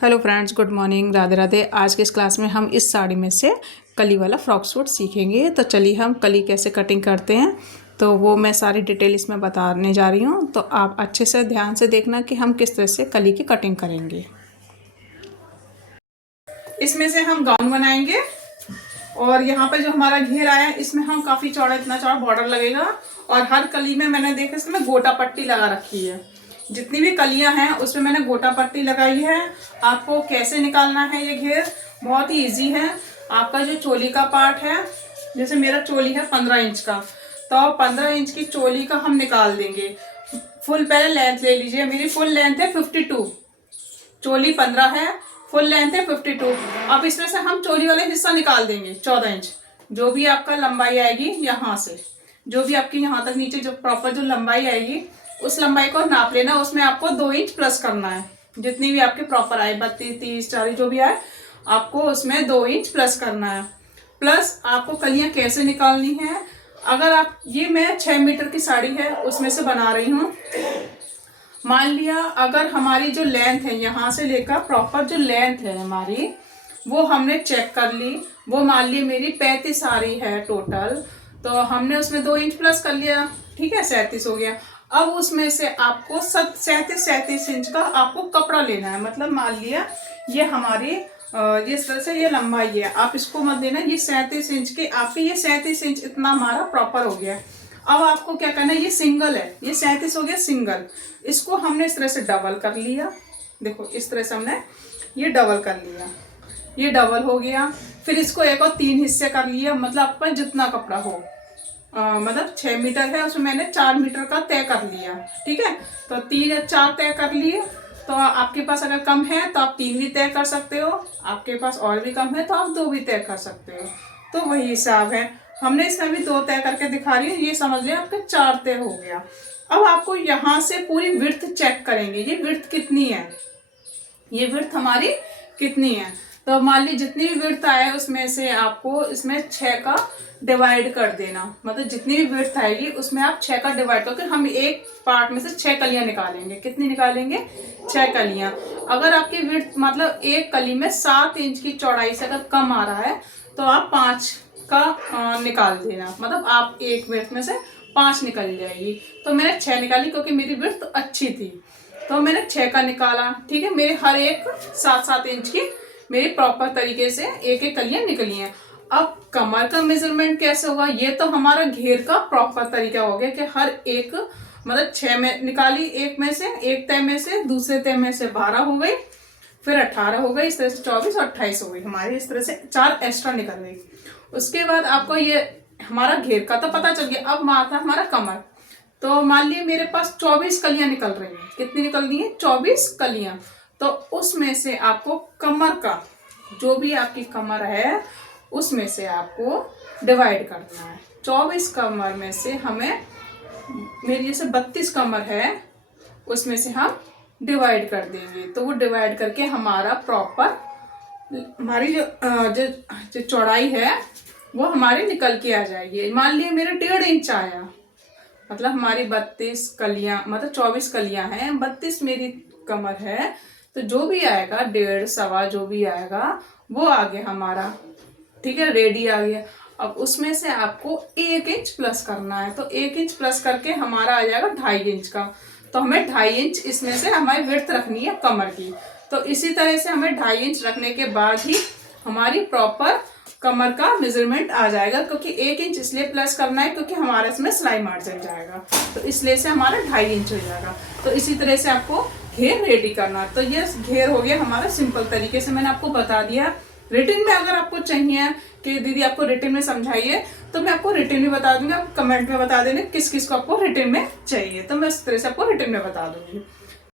Hello friends, good morning, Radhe Radhe. आज के इस क्लास में हम इस साड़ी में से कली वाला फ्रॉक सूट सीखेंगे। तो चलिए हम कली कैसे कटिंग करते हैं तो वो मैं सारी डिटेल इसमें बताने जा रही हूँ। तो आप अच्छे से ध्यान से देखना कि हम किस तरह से कली की कटिंग करेंगे। इसमें से हम गाउन बनाएंगे और यहाँ पे जो हमारा घेर आया है इसमें हम काफ़ी चौड़ा, इतना चौड़ा बॉर्डर लगेगा। और हर कली में मैंने देखा इसमें गोटा पट्टी लगा रखी है। जितनी भी कलियां हैं उसमें मैंने गोटा पट्टी लगाई है। आपको कैसे निकालना है ये घेर, बहुत ही इजी है। आपका जो चोली का पार्ट है, जैसे मेरा चोली है 15 इंच का, तो 15 इंच की चोली का हम निकाल देंगे। फुल पहले लेंथ ले लीजिए। मेरी फुल लेंथ है 52, चोली 15 है, फुल लेंथ है 52। अब इसमें से हम चोली वाला हिस्सा निकाल देंगे 14 इंच। जो भी आपका लंबाई आएगी यहाँ से, जो भी आपकी यहाँ तक नीचे जो प्रॉपर जो लंबाई आएगी उस लंबाई को नाप लेना। उसमें आपको 2 इंच प्लस करना है। जितनी भी आपके प्रॉपर आए, 32, 30, 40 जो भी आए, आपको उसमें 2 इंच प्लस करना है। प्लस आपको कलियां कैसे निकालनी है, अगर आप, ये मैं 6 मीटर की साड़ी है उसमें से बना रही हूँ। मान लिया अगर हमारी जो लेंथ है यहाँ से लेकर प्रॉपर जो लेंथ है हमारी, वो हमने चेक कर ली, वो मान ली मेरी 35 आ रही है टोटल, तो हमने उसमें 2 इंच प्लस कर लिया, ठीक है, 37 हो गया। अब उसमें से आपको 37 इंच का आपको कपड़ा लेना है। मतलब मान लिया ये हमारी जिस तरह से ये लंबाई है, आप इसको मत देना, ये 37 इंच के, आपकी ये 37 इंच इतना हमारा प्रॉपर हो गया। अब आपको क्या करना है, ये सिंगल है, ये 37 हो गया सिंगल, इसको हमने इस तरह से डबल कर लिया। देखो इस तरह से हमने ये डबल कर लिया, ये डबल हो गया। फिर इसको एक और 3 हिस्से कर लिया। मतलब आपका जितना कपड़ा हो, मतलब 6 मीटर है उसमें मैंने 4 मीटर का तय कर लिया, ठीक है। तो 3 या 4 तय कर लिए। तो आपके पास अगर कम है तो आप 3 भी तय कर सकते हो, आपके पास और भी कम है तो आप 2 भी तय कर सकते हो। तो वही हिसाब है। हमने इसमें भी 2 तय करके दिखा रही हूँ, ये समझ लिया आपके 4 तय हो गया। अब आपको यहाँ से पूरी विड्थ चेक करेंगे, ये विड्थ कितनी है, ये विड्थ हमारी कितनी है। तो मान ली जितनी भी विड्थ आए उसमें से आपको इसमें 6 का डिवाइड कर देना। मतलब जितनी भी विड्थ आएगी उसमें आप 6 का डिवाइड करके हम एक पार्ट में से 6 कलियां निकालेंगे। कितनी निकालेंगे? 6 कलियां। अगर आपकी विड्थ मतलब एक कली में 7 इंच की चौड़ाई से अगर कम आ रहा है तो आप 5 का निकाल देना। मतलब आप एक विड्थ में से 5 निकल जाएगी। तो मैंने 6 निकाली क्योंकि मेरी विड्थ अच्छी थी, तो मैंने 6 का निकाला, ठीक है। मेरे हर एक 7-7 इंच की मेरी प्रॉपर तरीके से एक एक कलियां निकली हैं। अब कमर का मेजरमेंट कैसे होगा, ये तो हमारा घेर का प्रॉपर तरीका हो गया कि हर एक, मतलब 6 में निकाली, एक में से, एक तय में से, दूसरे तय में से 12 हो गई, फिर 18 हो गई, इस तरह से 24 और 28 हो गई हमारी। इस तरह से 4 एक्स्ट्रा निकल गई। उसके बाद आपको ये हमारा घेर का तो पता चल गया। अब आता हमारा कमर। तो मान लिया मेरे पास 24 कलियां निकल रही हैं। कितनी निकल रही हैं? 24 कलियां। तो उसमें से आपको कमर का, जो भी आपकी कमर है उसमें से आपको डिवाइड करना है। 24 कमर में से हमें, मेरी जैसे 32 कमर है उसमें से हम डिवाइड कर देंगे। तो वो डिवाइड करके हमारा प्रॉपर, हमारी जो चौड़ाई है वो हमारी निकल के आ जाएगी। मान लिया मेरे 1.5 इंच आया, मतलब हमारी 32 कलियां, मतलब 24 कलियां हैं, 32 मेरी कमर है, तो जो भी आएगा 1.5, सवा जो भी आएगा वो आ गया हमारा, ठीक है, रेडी आ गया। अब उसमें से आपको 1 इंच प्लस करना है। तो 1 इंच प्लस करके हमारा आ जाएगा 2.5 इंच का। तो हमें 2.5 इंच इसमें से हमारी विड्थ रखनी है कमर की। तो इसी तरह से हमें 2.5 इंच रखने के बाद ही हमारी प्रॉपर कमर का मेजरमेंट आ जाएगा। क्योंकि 1 इंच इसलिए प्लस करना है क्योंकि हमारे इसमें सिलाई मार्जिन जाएगा, तो इसलिए से हमारा 2.5 इंच हो जाएगा। तो इसी तरह से आपको घेर रेडी करना। तो ये घेर हो गया हमारा, सिंपल तरीके से मैंने आपको बता दिया। रिटन में अगर आपको चाहिए कि दीदी आपको रिटन में समझाइए, तो मैं आपको रिटन में बता दूंगी। आप कमेंट में बता देना किस किस को आपको रिटन में चाहिए, तो मैं इस तरह से आपको रिटन में बता दूंगी।